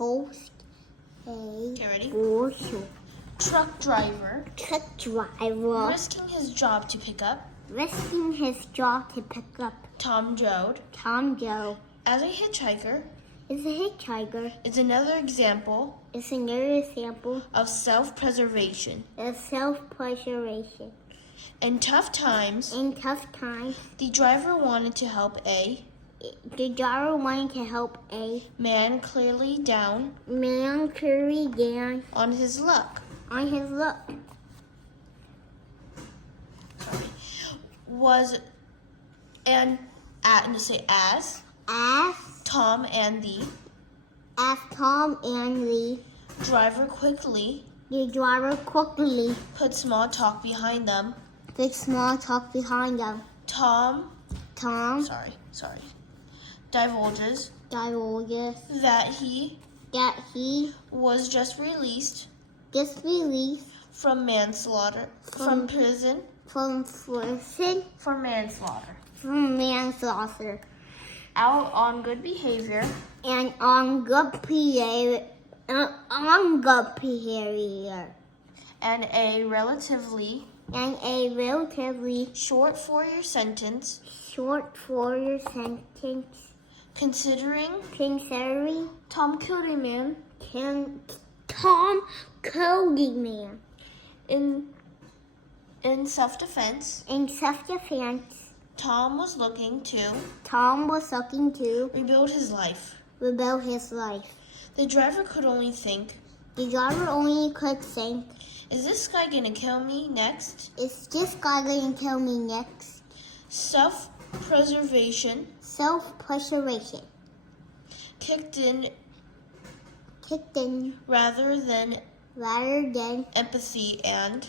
host Okay, ready? also Truck driver. truck driver Risking his job to pick up risking his job to pick up Tom Joad. Tom Joe As a hitchhiker is a hitchhiker. is another example It's another example of self-preservation. of self-preservation. In tough times, In tough times, the driver wanted to help a the driver wanted to help a man clearly down man carry down on his luck. on his luck. Was and as As Tom and the Tom and driver quickly the driver quickly put small talk behind them. put small talk behind them. Tom Tom divulges divulges that he that he was just released just released from manslaughter from prison from prison for manslaughter from manslaughter out on good behavior and on good behavior and a relatively short 4-year sentence short for your sentence, considering considering Tom killed a man Tom Cody man in self-defense. in self-defense. Tom was looking to rebuild his life. rebuild his life. The driver could only think, The driver only could think, is this guy gonna kill me next? is this guy going to kill me next? Self-preservation Self-preservation kicked in kicked in rather than empathy and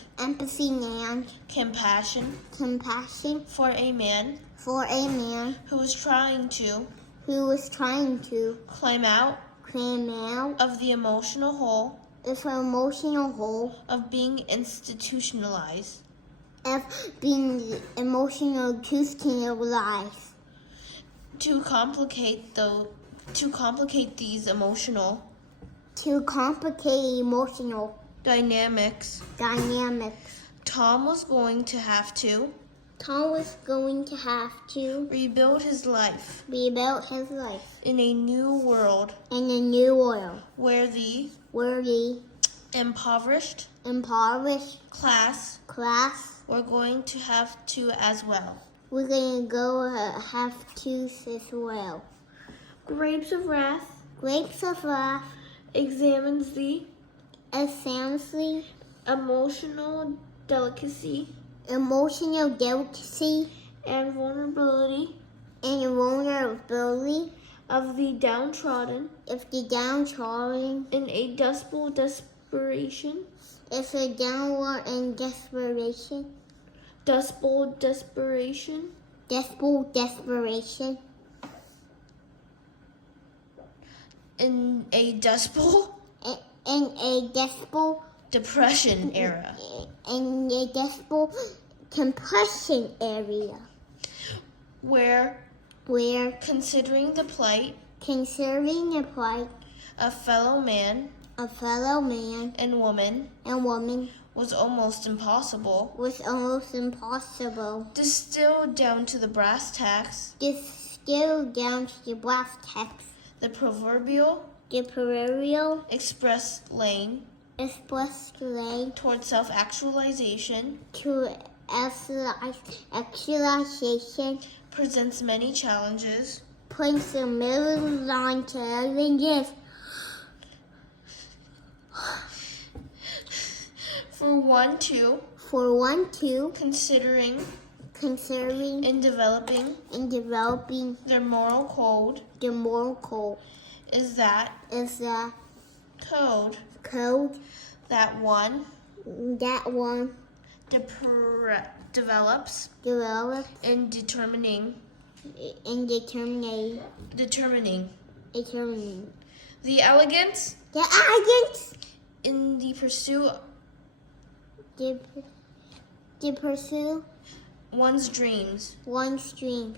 compassion compassion for a man for a man who was trying to who was trying to climb out climb out of the emotional hole of an emotional hole of being institutionalized. of being emotional institutionalized. To complicate these emotional To complicate emotional dynamics, Tom was going to have to rebuild his life rebuild his life in a new world in a new world where the where the impoverished class were going to have to as well. we're going to go have to as well. Grapes of Wrath Grapes of Wrath examines the essentially emotional delicacy and vulnerability vulnerability of the downtrodden if the downtrodden in a desperate desperation. if a downward and desperation In a desperate depression era. in a desperate compression area Where considering the plight of fellow man and woman was almost impossible. Distilled down to the brass tacks, the proverbial express lane toward self-actualization to actualization presents many challenges. points a million line challenges For one to considering and developing their moral code is that code that one develops in determining the elegance in the pursuit to pursue one's dreams. one's dreams.